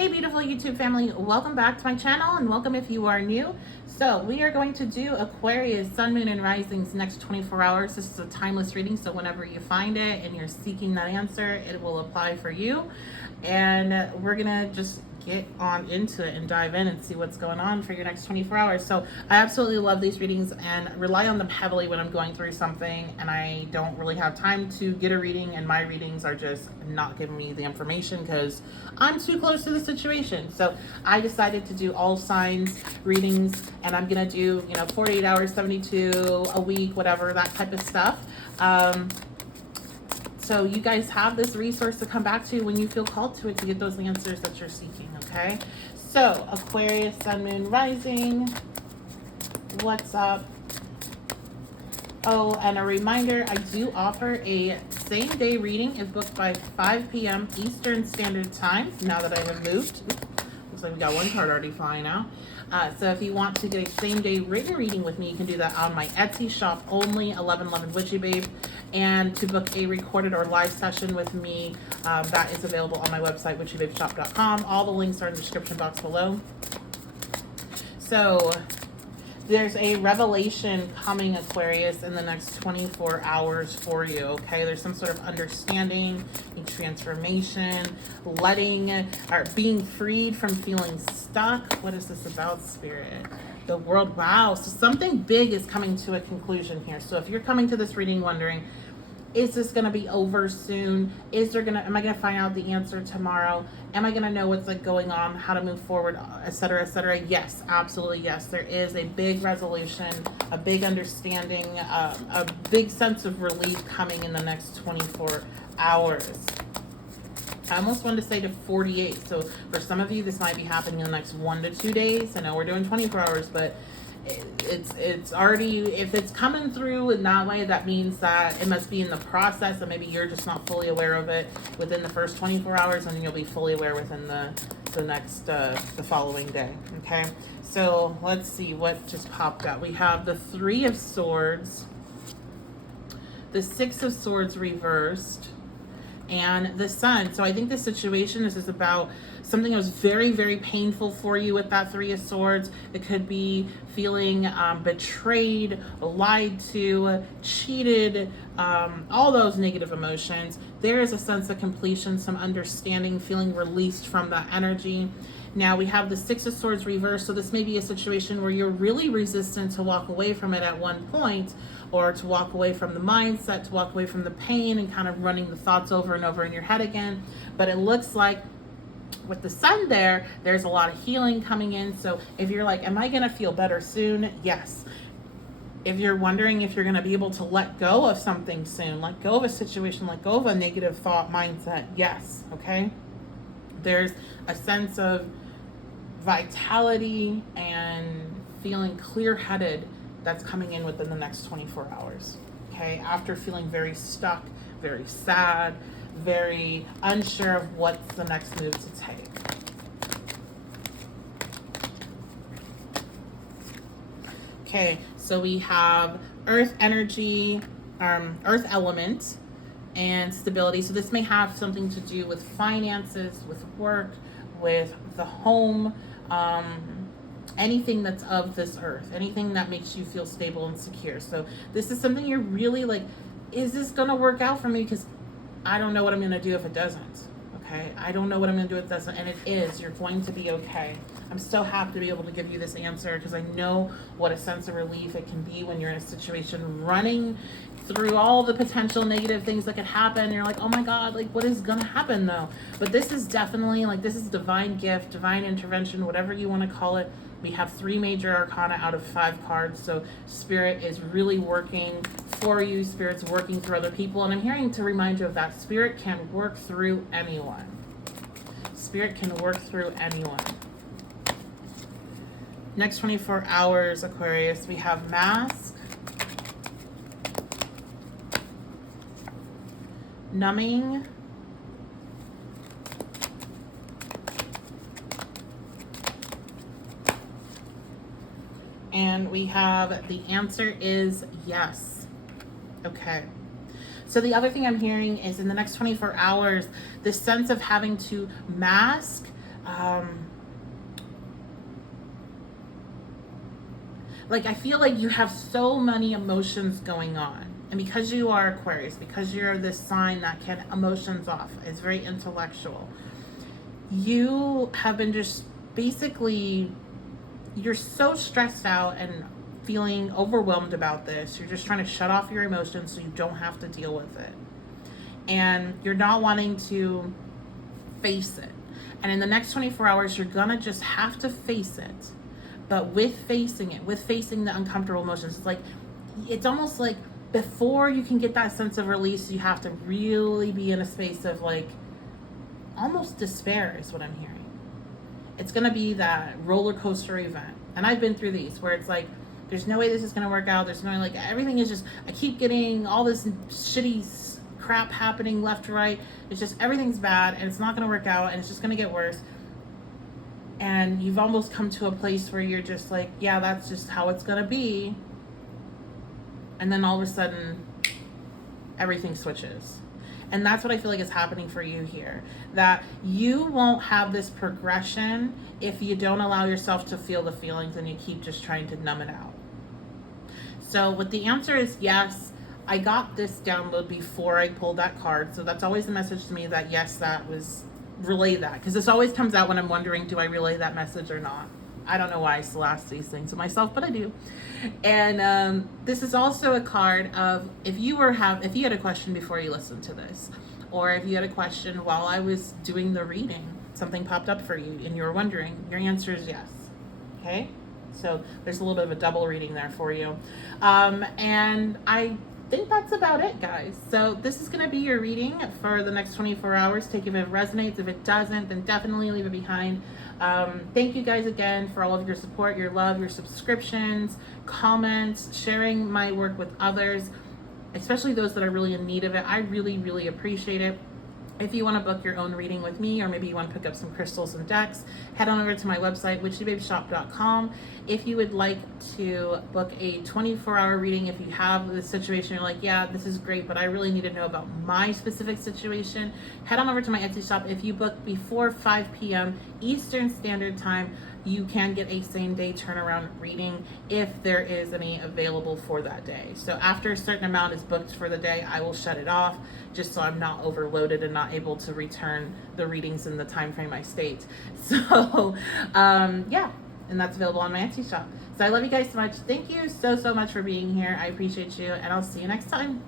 Hey beautiful YouTube family, welcome back to my channel and welcome if you are new. So we are going to do Aquarius Sun, Moon, and Rising's next 24 hours. This is a timeless reading, so whenever you find it and you're seeking that answer, it will apply for you. And we're gonna just get on into it and dive in and see what's going on for your next 24 hours. So I absolutely love these readings and rely on them heavily when I'm going through something and I don't really have time to get a reading, and my readings are just not giving me the information because I'm too close to the situation. So I decided to do all signs readings, and I'm gonna do 48 hours, 72, a week, whatever, that type of stuff. So you guys have this resource to come back to when you feel called to it to get those answers that you're seeking, okay? So Aquarius, Sun, Moon, Rising, what's up? Oh, and a reminder, I do offer a same-day reading if booked by 5 p.m. Eastern Standard Time, now that I have moved. Looks like we got one card already flying out. So if you want to get a same-day written reading with me, you can do that on my Etsy shop only, 1111 Witchy Babe. And to book a recorded or live session with me, that is available on my website, witchybabeshop.com. All the links are in the description box below. So there's a revelation coming, Aquarius, in the next 24 hours for you, okay? There's some sort of understanding, a transformation, letting, or being freed from feeling stuck. What is this about, Spirit? The world, wow. So something big is coming to a conclusion here. So if you're coming to this reading wondering, is this going to be over soon? Am I going to find out the answer tomorrow? Am I going to know what's going on, how to move forward, etc., etc.? Yes, absolutely yes. There is a big resolution, a big understanding, a big sense of relief coming in the next 24 hours. I almost wanted to say to 48. So for some of you, this might be happening in the next 1 to 2 days. I know we're doing 24 hours, but it's already, if it's coming through in that way, that means that it must be in the process, and maybe you're just not fully aware of it within the first 24 hours, and then you'll be fully aware within the following day. Okay, so let's see what just popped out. We have the Three of Swords, the Six of Swords reversed, and the Sun. So I think this situation is about something that was very, very painful for you with that Three of Swords. It could be feeling betrayed, lied to, cheated, all those negative emotions. There is a sense of completion, some understanding, feeling released from that energy. Now we have the Six of Swords reversed, so this may be a situation where you're really resistant to walk away from it at one point, or to walk away from the mindset, to walk away from the pain and kind of running the thoughts over and over in your head again. But it looks like with the Sun there's a lot of healing coming in. So if you're like, am I going to feel better soon? Yes. If you're wondering if you're going to be able to let go of something soon, let go of a situation, let go of a negative thought mindset, yes, okay? There's a sense of vitality and feeling clear-headed that's coming in within the next 24 hours, okay? After feeling very stuck, very sad, very unsure of what's the next move to take. Okay, so we have earth energy, earth element, and stability. So this may have something to do with finances, with work, with the home, anything that's of this earth, anything that makes you feel stable and secure. So this is something you're really like, is this going to work out for me? Because I don't know what I'm going to do if it doesn't. Okay, I don't know what I'm going to do if it doesn't, and it is. You're going to be okay. I'm so happy to be able to give you this answer because I know what a sense of relief it can be when you're in a situation running through all the potential negative things that could happen. You're like, oh my God, like what is gonna happen though? But this is definitely like, this is divine gift, divine intervention, whatever you want to call it. We have 3 major arcana out of 5 cards. So Spirit is really working for you. Spirit's working through other people. And I'm hearing to remind you of that. Spirit can work through anyone. Spirit can work through anyone. Next 24 hours, Aquarius, we have Mask, Numbing, and we have the answer is yes. Okay. So the other thing I'm hearing is in the next 24 hours, this sense of having to mask Like, I feel like you have so many emotions going on. And because you are Aquarius, because you're this sign that can emotions off, it's very intellectual. You have been just basically, you're so stressed out and feeling overwhelmed about this. You're just trying to shut off your emotions so you don't have to deal with it. And you're not wanting to face it. And in the next 24 hours, you're gonna just have to face it. But with facing it, with facing the uncomfortable emotions, it's like, it's almost like before you can get that sense of release, you have to really be in a space of like almost despair is what I'm hearing. It's gonna be that roller coaster event. And I've been through these where it's like, there's no way this is gonna work out. There's no way, like, everything is just, I keep getting all this shitty crap happening left to right. It's just, everything's bad and it's not gonna work out and it's just gonna get worse. And you've almost come to a place where you're just like, yeah, that's just how it's gonna be. And then all of a sudden, everything switches. And that's what I feel like is happening for you here. That you won't have this progression if you don't allow yourself to feel the feelings and you keep just trying to numb it out. So what the answer is, yes, I got this download before I pulled that card. So that's always a message to me that yes, that was, relay that. Because this always comes out when I'm wondering, do I relay that message or not? I don't know why I still ask these things to myself, but I do. And this is also a card of if you had a question before you listened to this, or if you had a question while I was doing the reading, something popped up for you and you were wondering, your answer is yes. Okay? So there's a little bit of a double reading there for you. And I think that's about it, guys. So this is going to be your reading for the next 24 hours. Take it if it resonates. If it doesn't, then definitely leave it behind. Thank you guys again for all of your support, your love, your subscriptions, comments, sharing my work with others, especially those that are really in need of it. I really, really appreciate it. If you want to book your own reading with me, or maybe you want to pick up some crystals and decks, head on over to my website, witchybabyshop.com. If you would like to book a 24-hour reading, if you have this situation, you're like, yeah, this is great, but I really need to know about my specific situation, head on over to my Etsy shop. If you book before 5 p.m. Eastern Standard Time, you can get a same-day turnaround reading if there is any available for that day. So after a certain amount is booked for the day, I will shut it off just so I'm not overloaded and not able to return the readings in the time frame I state. So yeah, and that's available on my Etsy shop. So I love you guys so much. Thank you so much for being here. I appreciate you, and I'll see you next time.